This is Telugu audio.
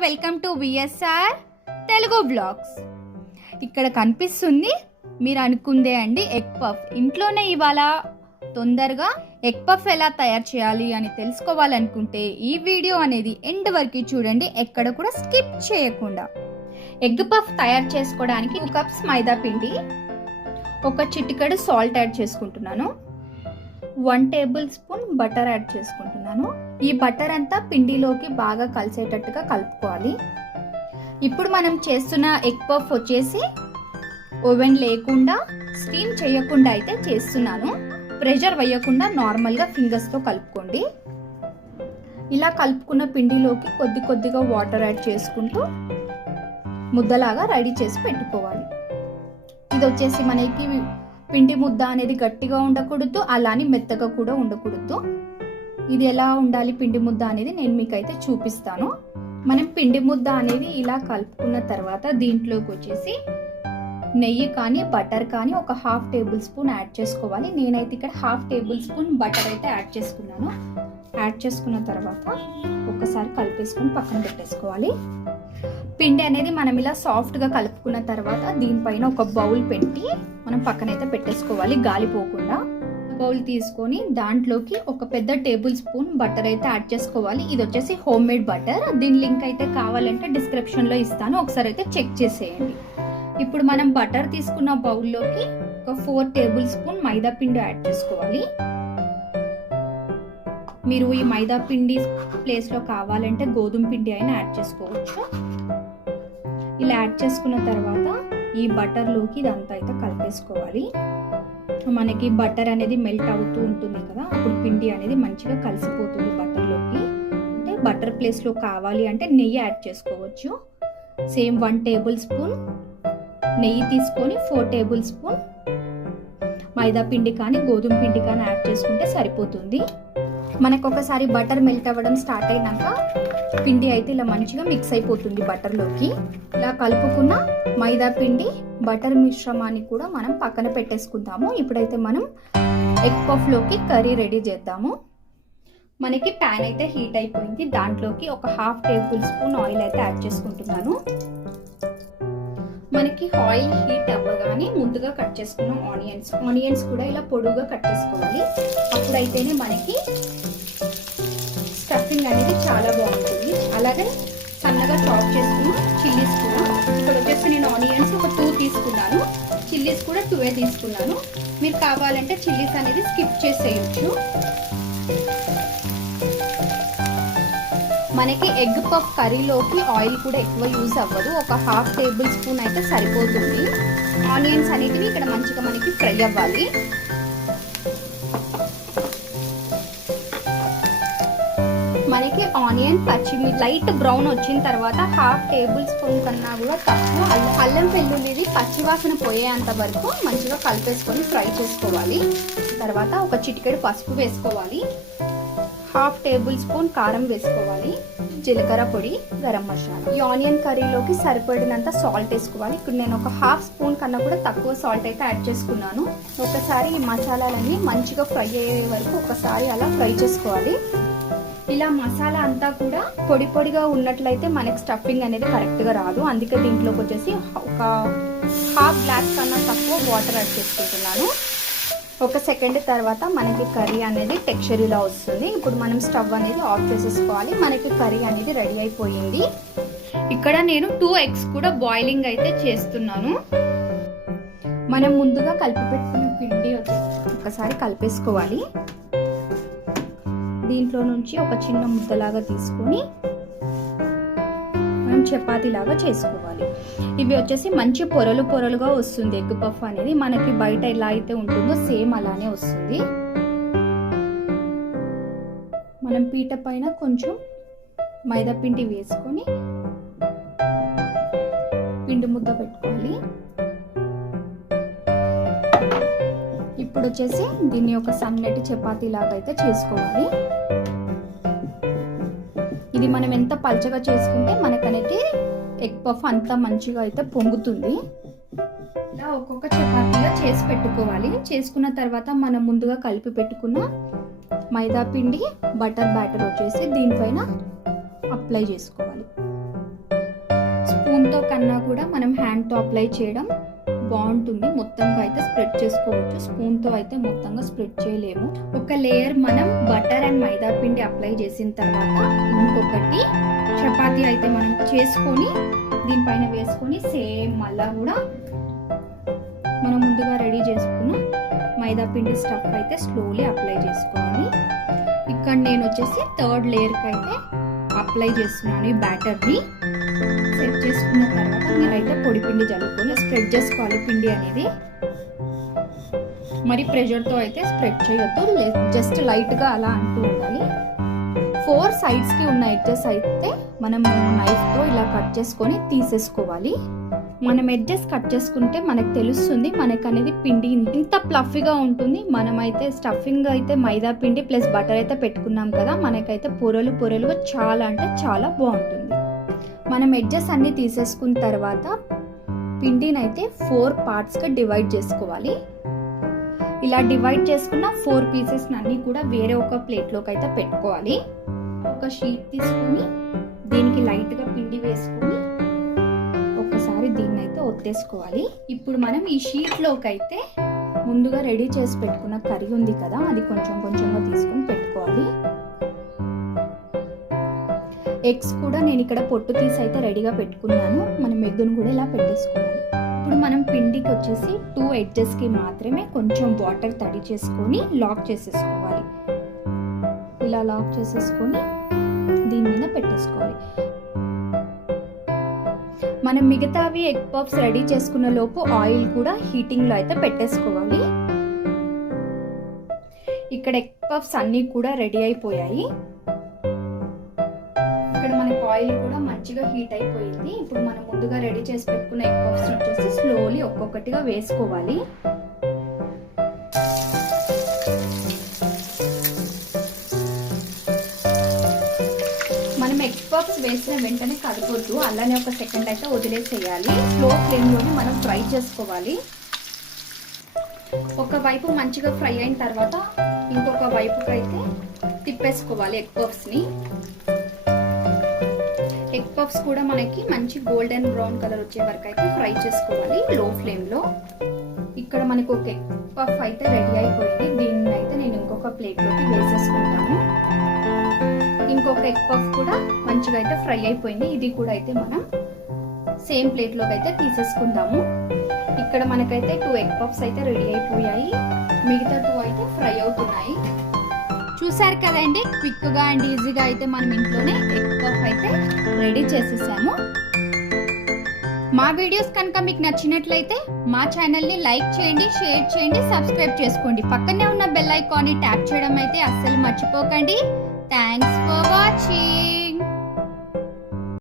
Welcome to VSR Telugu blogs. ఇక్కడ కనిపిస్తుంది మీరు అనుకుందే అండి, ఎగ్ పఫ్. ఇంట్లోనే ఇవాళ తొందరగా ఎగ్ పఫ్ ఎలా తయారు చేయాలి అని తెలుసుకోవాలనుకుంటే ఈ వీడియో అనేది ఎండ్ వరకు చూడండి, ఎక్కడ కూడా స్కిప్ చేయకుండా. ఎగ్ పఫ్ తయారు చేసుకోవడానికి 2 కప్స్ మైదా పిండి, 1 చిటికెడు సాల్ట్ యాడ్ చేసుకుంటున్నాను, 1 టేబుల్ స్పూన్ బటర్ యాడ్ చేసుకుంటున్నాను. ఈ బటర్ అంతా పిండిలోకి బాగా కలిసేటట్టుగా కలుపుకోవాలి. ఇప్పుడు మనం చేస్తున్న ఎగ్ పఫ్ వచ్చేసి ఓవెన్ లేకుండా, స్టీమ్ చేయకుండా అయితే చేస్తున్నాను. ప్రెషర్ వేయకుండా నార్మల్గా ఫింగర్స్తో కలుపుకోండి. ఇలా కలుపుకున్న పిండిలోకి కొద్ది కొద్దిగా వాటర్ యాడ్ చేసుకుంటూ ముద్దలాగా రెడీ చేసి పెట్టుకోవాలి. ఇది వచ్చేసి మనకి పిండి ముద్ద అనేది గట్టిగా ఉండకూడదు, అలానే మెత్తగా కూడా ఉండకూడదు. ఇది ఎలా ఉండాలి పిండి ముద్ద అనేది నేను మీకైతే చూపిస్తాను. మనం పిండి ముద్ద అనేది ఇలా కలుపుకున్న తర్వాత దీంట్లోకి వచ్చేసి నెయ్యి కానీ బటర్ కానీ 1/2 టేబుల్ స్పూన్ యాడ్ చేసుకోవాలి. నేనైతే ఇక్కడ 1/2 టేబుల్ స్పూన్ బటర్ అయితే యాడ్ చేసుకున్నాను. యాడ్ చేసుకున్న తర్వాత ఒక్కసారి కలిపేసుకొని పక్కన పెట్టేసుకోవాలి. పిండి అనేది మనం ఇలా సాఫ్ట్గా కలుపుకున్న తర్వాత దీనిపైన ఒక బౌల్ పెట్టి మనం పక్కనైతే పెట్టేసుకోవాలి, గాలిపోకుండా. బౌల్ తీసుకొని దాంట్లోకి ఒక పెద్ద టేబుల్ స్పూన్ బటర్ అయితే యాడ్ చేసుకోవాలి. ఇది వచ్చేసి హోమ్ మేడ్ బటర్. దీని లింక్ అయితే కావాలంటే డిస్క్రిప్షన్లో ఇస్తాను, ఒకసారి అయితే చెక్ చేసేయండి. ఇప్పుడు మనం బటర్ తీసుకున్న బౌల్లోకి ఒక 4 టేబుల్ స్పూన్ మైదా పిండి యాడ్ చేసుకోవాలి. మీరు ఈ మైదా పిండి ప్లేస్లో కావాలంటే గోధుమ పిండి అయినా యాడ్ చేసుకోవచ్చు. ఇలా యాడ్ చేసుకున్న తర్వాత ఈ బటర్లోకి ఇదంతా అయితే కలిపేసుకోవాలి. మనకి బటర్ అనేది మెల్ట్ అవుతూ ఉంటుంది కదా, అప్పుడు పిండి అనేది మంచిగా కలిసిపోతుంది బటర్లోకి. అంటే బటర్ ప్లేస్లో కావాలి అంటే నెయ్యి యాడ్ చేసుకోవచ్చు. సేమ్ 1 టేబుల్ స్పూన్ నెయ్యి తీసుకొని 4 టేబుల్ స్పూన్ మైదా పిండి కానీ గోధుమ పిండి కానీ యాడ్ చేసుకుంటే సరిపోతుంది. మనకు ఒకసారి బటర్ మెల్ట్ అవ్వడం స్టార్ట్ అయినాక పిండి అయితే ఇలా మంచిగా మిక్స్ అయిపోతుంది బటర్లోకి. ఇలా కలుపుకున్న మైదా పిండి బటర్ మిశ్రమాన్ని కూడా మనం పక్కన పెట్టేసుకుందాము. ఇప్పుడైతే మనం ఎగ్ పఫ్లోకి కర్రీ రెడీ చేద్దాము. మనకి ప్యాన్ అయితే హీట్ అయిపోయింది. దాంట్లోకి ఒక 1/2 టేబుల్ స్పూన్ ఆయిల్ అయితే యాడ్ చేసుకుంటున్నాను. మనకి ఆయిల్ హీట్ అవ్వగానే ముందుగా కట్ చేసుకున్న ఆనియన్స్ కూడా ఇలా పొడుగుగా కట్ చేసుకోవాలి. అప్పుడైతేనే మనకి స్టఫింగ్ అనేది చాలా బాగుంటుంది. అలాగే సన్నగా చాప్ చేసుకున్న చిల్లీస్ కూడా, ఇక్కడ వచ్చేసి నేను ఆనియన్స్ ఒక 2 తీసుకున్నాను, చిల్లీస్ కూడా 2 తీసుకున్నాను. మీరు కావాలంటే చిల్లీస్ అనేది స్కిప్ చేసేయచ్చు. మనకి ఎగ్ పఫ్ కర్రీలోకి ఆయిల్ కూడా ఎక్కువ యూజ్ అవ్వదు, ఒక 1/2 టేబుల్ స్పూన్ అయితే సరిపోతుంది. ఆనియన్స్ అనేటివి ఇక్కడ మంచిగా మనకి ఫ్రై అవ్వాలి. మనకి ఆనియన్ పచ్చిమిర్చి లైట్ బ్రౌన్ వచ్చిన తర్వాత 1/2 టేబుల్ స్పూన్ కన్నా కూడా తక్కువ అల్లం వెల్లుల్లిది పచ్చివాసన పోయేంత వరకు మంచిగా కలిపేసుకొని ఫ్రై చేసుకోవాలి. తర్వాత ఒక చిటికెడు పసుపు వేసుకోవాలి, 1/2 టేబుల్ స్పూన్ కారం వేసుకోవాలి, జీలకర్ర పొడి, గరం మసాలా. ఈ ఆనియన్ కర్రీలోకి సరిపడినంత సాల్ట్ వేసుకోవాలి. ఇప్పుడు నేను ఒక 1/2 స్పూన్ కన్నా కూడా తక్కువ సాల్ట్ అయితే యాడ్ చేసుకున్నాను. ఒకసారి ఈ మసాలాలన్నీ మంచిగా ఫ్రై అయ్యే వరకు ఒకసారి అలా ఫ్రై చేసుకోవాలి. ఇలా మసాలా అంతా కూడా పొడి పొడిగా ఉన్నట్లయితే మనకి స్టఫింగ్ అనేది కరెక్ట్గా రాదు. అందుకే దీంట్లోకి వచ్చేసి ఒక 1/2 గ్లాస్ కన్నా తక్కువ వాటర్ యాడ్ చేసుకుంటున్నాను. 1 సెకండ్ తర్వాత మనకి కర్రీ అనేది టెక్స్చర్ ఇలా వస్తుంది. ఇప్పుడు మనం స్టవ్ అనేది ఆఫ్ చేసేసుకోవాలి. మనకి కర్రీ అనేది రెడీ అయిపోయింది. ఇక్కడ నేను 2 ఎగ్స్ కూడా బాయిలింగ్ అయితే చేస్తున్నాను. మనం ముందుగా కలిపి పెట్టుకున్న పిండి ఒకసారి కలిపేసుకోవాలి. దీంట్లో నుంచి ఒక చిన్న ముద్దలాగా తీసుకొని చపాతీ లాగా చేసుకోవాలి. ఇవి వచ్చేసి మంచి పొరలు పొరలుగా వస్తుంది ఎగ్ పఫ్ అనేది. మనకి బయట ఎలా అయితే ఉంటుందో సేమ్ అలానే వస్తుంది. మనం పీట పైన కొంచెం మైదా పిండి వేసుకొని పిండి ముద్ద పెట్టుకోవాలి. ఇప్పుడు వచ్చేసి దీన్ని ఒక సన్నటి చపాతీ లాగా అయితే చేసుకోవాలి. ఇది మనం ఎంత పల్చగా చేసుకుంటే మనకనేది ఎగ్ పఫ్ అంతా మంచిగా అయితే పొంగుతుంది. ఇలా ఒక్కొక్క చపాతీగా చేసి పెట్టుకోవాలి. చేసుకున్న తర్వాత మనం ముందుగా కలిపి పెట్టుకున్న మైదా పిండి బటర్ బ్యాటర్ వచ్చేసి దీనిపైన అప్లై చేసుకోవాలి. స్పూన్తో కన్నా కూడా మనం హ్యాండ్తో అప్లై చేయడం బాగుంటుంది. మొత్తంగా అయితే స్ప్రెడ్ చేసుకోవచ్చు, స్పూన్తో అయితే మొత్తంగా స్ప్రెడ్ చేయలేము. ఒక లేయర్ మనం బటర్ అండ్ మైదా పిండి అప్లై చేసిన తర్వాత ఇంకొకటి చపాతీ అయితే మనం చేసుకొని దీనిపైన వేసుకొని సేమ్ మళ్ళా కూడా మనం ముందుగా రెడీ చేసుకున్న మైదా పిండి స్టఫ్ అయితే స్లోలీ అప్లై చేసుకోవాలి. ఇక్కడ నేను వచ్చేసి థర్డ్ లేయర్కి అయితే అప్లై చేస్తున్నాను ఈ బ్యాటర్ని. సెట్ చేసుకున్న తర్వాత మీరైతే పొడి పిండి జల్లుకొని స్ప్రెడ్ చేసుకోవాలి. పిండి అనేది మరి ప్రెషర్తో అయితే స్ప్రెడ్ చేయొద్దు, జస్ట్ లైట్గా అలా అంటూ ఉండాలి. 4 సైడ్స్కి ఉన్న ఎడ్జెస్ అయితే మనం నైఫ్తో ఇలా కట్ చేసుకొని తీసేసుకోవాలి. మనం ఎడ్జెస్ కట్ చేసుకుంటే మనకు తెలుస్తుంది మనకు అనేది పిండి ఇంత ప్లఫీగా ఉంటుంది. మనమైతే స్టఫింగ్ అయితే మైదా పిండి ప్లస్ బటర్ అయితే పెట్టుకున్నాం కదా, మనకైతే పొరలు పొరలుగా చాలా అంటే చాలా బాగుంటుంది. మనం ఎడ్జెస్ అన్నీ తీసేసుకున్న తర్వాత పిండిని అయితే 4 పార్ట్స్గా డివైడ్ చేసుకోవాలి. ఇలా డివైడ్ చేసుకున్న 4 పీసెస్ అన్నీ కూడా వేరే ఒక ప్లేట్లోకి అయితే పెట్టుకోవాలి. ఒక షీట్ తీసుకుని దీనికి లైట్గా పిండి వేసుకుని ఒకసారి దీన్ని అయితే ఒత్తేసుకోవాలి. ఇప్పుడు మనం ఈ షీట్లోకి అయితే ముందుగా రెడీ చేసి పెట్టుకున్న కర్రీ ఉంది కదా, అది కొంచెం కొంచెంగా తీసుకుని పెట్టుకోవాలి. ఎగ్స్ కూడా నేను ఇక్కడ పొట్టు తీసి అయితే రెడీగా పెట్టుకున్నాను. మనం ఎగ్గును కూడా ఇలా పెట్టేసుకోవాలి. ఇప్పుడు మనం పిండికి వచ్చేసి 2 ఎడ్జెస్కి మాత్రమే కొంచెం వాటర్ తడి చేసుకొని లాక్ చేసేసుకోవాలి. ఇలా లాక్ చేసేసుకొని దీని మీద పెట్టేసుకోవాలి. మనం మిగతావి ఎగ్ పఫ్స్ రెడీ చేసుకున్న లోపు ఆయిల్ కూడా హీటింగ్లో అయితే పెట్టేసుకోవాలి. ఇక్కడ ఎగ్ పఫ్స్ అన్నీ కూడా రెడీ అయిపోయాయి. ఇక్కడ మనకి ఆయిల్ కూడా మంచిగా హీట్ అయిపోయింది. ఇప్పుడు మనం ముందుగా రెడీ చేసి పెట్టుకున్న ఎగ్ పఫ్స్ వచ్చేసి స్లోలీ ఒక్కొక్కటిగా వేసుకోవాలి. మనం ఎగ్ పఫ్స్ వేసిన వెంటనే కలపొద్దు, అలానే ఒక సెకండ్ అయితే వదిలేసేయాలి. స్లో ఫ్లేమ్లోనే మనం ఫ్రై చేసుకోవాలి. ఒక వైపు మంచిగా ఫ్రై అయిన తర్వాత ఇంకొక వైపుకి అయితే తిప్పేసుకోవాలి ఎగ్ పఫ్స్ని. ఎగ్ పఫ్స్ కూడా మనకి మంచి గోల్డెన్ బ్రౌన్ కలర్ వచ్చే వరకు అయితే ఫ్రై చేసుకోవాలి లో ఫ్లేమ్లో. ఇక్కడ మనకు ఒక ఎగ్ పఫ్ అయితే రెడీ అయిపోయింది. దీన్ని అయితే నేను ఇంకొక ప్లేట్లోకి వేసేసుకుంటాను. ఇంకొక ఎగ్ పఫ్ కూడా మంచిగా అయితే ఫ్రై అయిపోయింది. ఇది కూడా అయితే మనం సేమ్ ప్లేట్లోకి అయితే తీసేసుకుందాము. ఇక్కడ మనకైతే 2 ఎగ్ పఫ్స్ అయితే రెడీ అయిపోయాయి. మిగతా 2 అయితే ఫ్రై అవుతున్నాయి. చూసారు కదండి, క్విక్గా అండ్ ఈజీగా అయితే మనం ఇంట్లోనే ఎగ్ పఫ్ అయితే రెడీ చేసేసాము. మా వీడియోస్ కనుక మీకు నచ్చినట్లయితే మా ఛానల్ని లైక్ చేయండి, షేర్ చేయండి, సబ్స్క్రైబ్ చేసుకోండి. పక్కనే ఉన్న బెల్ ఐకాన్ని ట్యాప్ చేయడం అయితే అస్సలు మర్చిపోకండి. Thanks for watching.